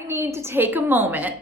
I need to take a moment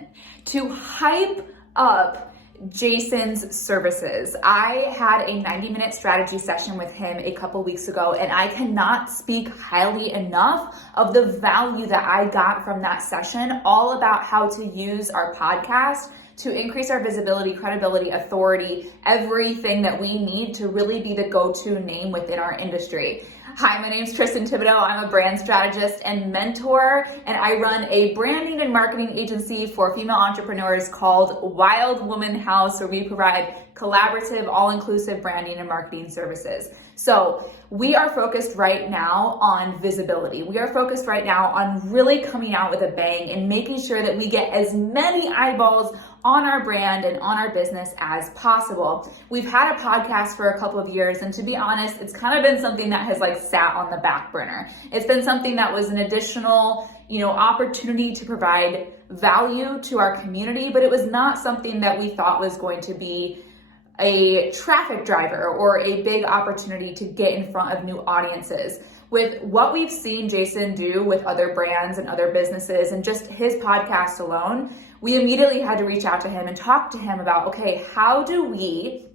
to hype up Jason's services. I had a 90-minute strategy session with him a couple weeks ago, and I cannot speak highly enough of the value that I got from that session, all about how to use our podcast to increase our visibility, credibility, authority, everything that we need to really be the go-to name within our industry. Hi, my name is Tristan Thibodeau. I'm a brand strategist and mentor, and I run a branding and marketing agency for female entrepreneurs called Wild Woman House, where we provide collaborative, all-inclusive branding and marketing services. So we are focused right now on visibility. We are focused right now on really coming out with a bang and making sure that we get as many eyeballs on our brand and on our business as possible. We've had a podcast for a couple of years, and to be honest, it's kind of been something that has sat on the back burner. It's been something that was an additional, opportunity to provide value to our community, but it was not something that we thought was going to be a traffic driver or a big opportunity to get in front of new audiences. With what we've seen Jason do with other brands and other businesses and just his podcast alone, we immediately had to reach out to him and talk to him about, okay, how do we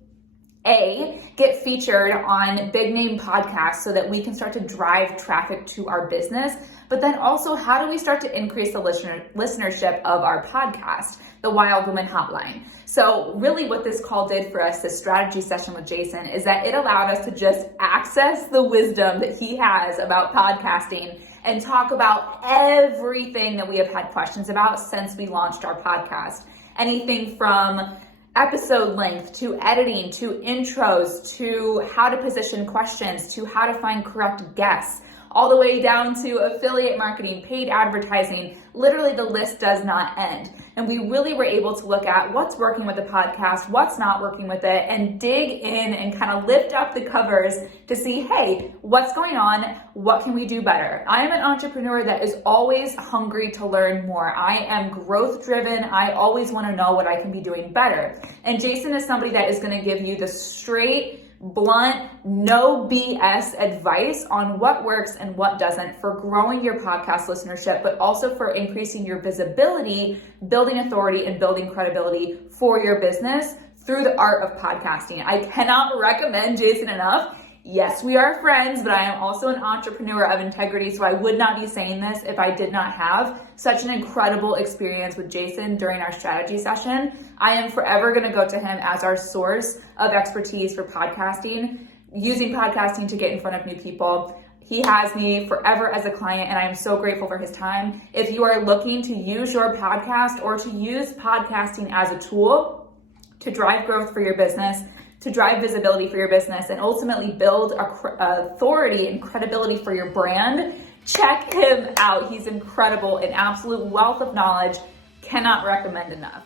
get featured on big name podcasts so that we can start to drive traffic to our business, but then also how do we start to increase the listenership of our podcast, the Wild Woman Hotline. So really what this call did for us, this strategy session with Jason, is that it allowed us to just access the wisdom that he has about podcasting and talk about everything that we have had questions about since we launched our podcast. Anything from episode length, to editing, to intros, to how to position questions, to how to find correct guests, all the way down to affiliate marketing, paid advertising. Literally, the list does not end. And we really were able to look at what's working with the podcast, what's not working with it, and dig in and kind of lift up the covers to see, hey, what's going on? What can we do better? I am an entrepreneur that is always hungry to learn more. I am growth driven. I always want to know what I can be doing better. And Jason is somebody that is going to give you the straight, blunt, no BS advice on what works and what doesn't for growing your podcast listenership, but also for increasing your visibility, building authority, and building credibility for your business through the art of podcasting. I cannot recommend Jason enough. Yes, we are friends, but I am also an entrepreneur of integrity, so I would not be saying this if I did not have such an incredible experience with Jason during our strategy session. I am forever going to go to him as our source of expertise for podcasting, using podcasting to get in front of new people. He has me forever as a client, and I am so grateful for his time. If you are looking to use your podcast or to use podcasting as a tool to drive growth for your business, to drive visibility for your business, and ultimately build authority and credibility for your brand, check him out. He's incredible, an absolute wealth of knowledge. Cannot recommend enough.